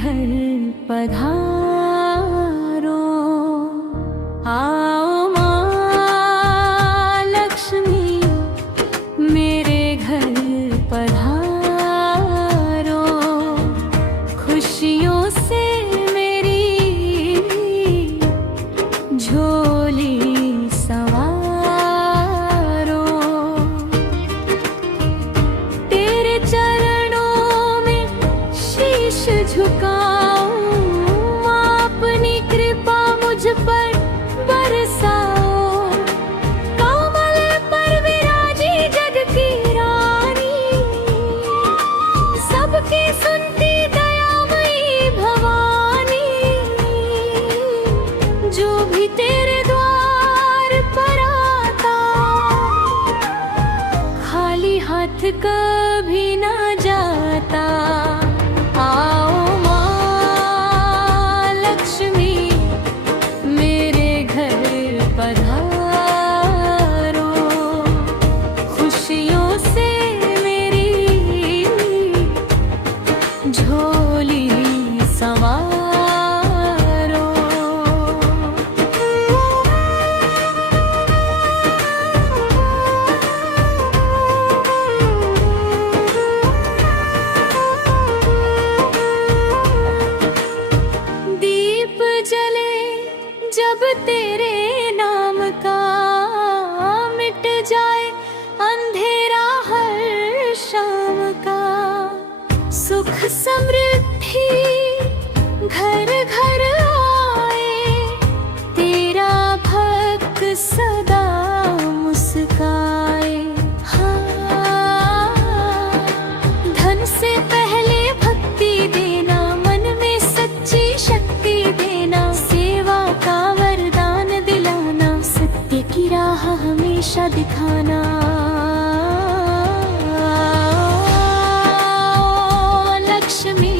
घर पधारो। आओ माँ लक्ष्मी मेरे घर पधारो, खुशियों से मेरी झोली संवारो। तेरे चरणों में शीश झुकाऊं, अपनी कृपा मुझ पर बरसाओ। कमल पर विराजी जग की रानी, सबकी सुनती दयामयी भवानी। जो भी तेरे द्वार पर आता, खाली हाथ कभी ना जाता। आओ माँ लक्ष्मी मेरे घर पधारो, खुशियों से मेरी झोली संवारो। दीप जले जब तेरे नाम का, मिट जाए अंधेरा हर शाम का। सुख समृद्धि घर घर आए, तेरा भक्त सदा मुस्काए। हाँ, धन से पहले भक्ति देना, मन में सच्ची शक्ति देना, सेवा का वरदान दिलाना, सत्य की राह हमेशा दिखाना। लक्ष्मी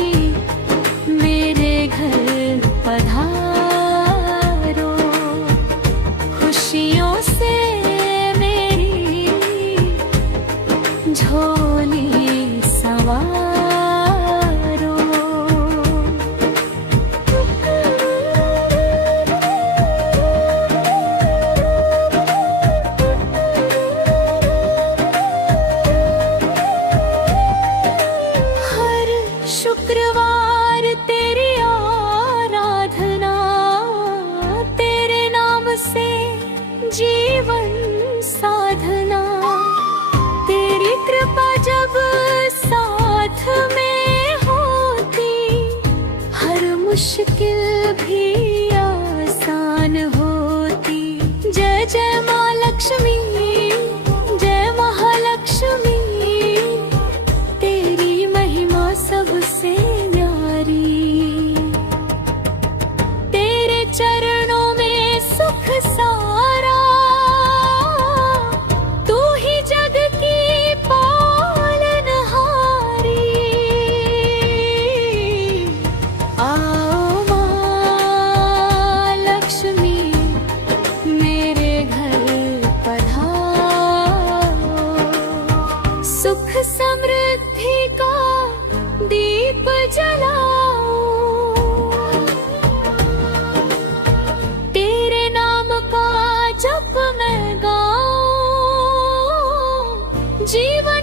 मेरे घर पधारो, खुशियों से मेरी झोली संवारो। हर शुक्रवार तेरी आराधना, तेरे नाम से जीवन साधना। तेरी कृपा जब साथ में होती, हर मुश्किल भी आसान होती। जय जय माँ लक्ष्मी, जय महालक्ष्मी, तेरी महिमा सबसे न्यारी। तेरे चरणों में सुख सारा, तू ही जग की पालनहारी। आओ माँ लक्ष्मी मेरे घर पधारो, सुख समृद्धि का दीप जलाओ। तेरे नाम का जप मैं गाऊं, जीवन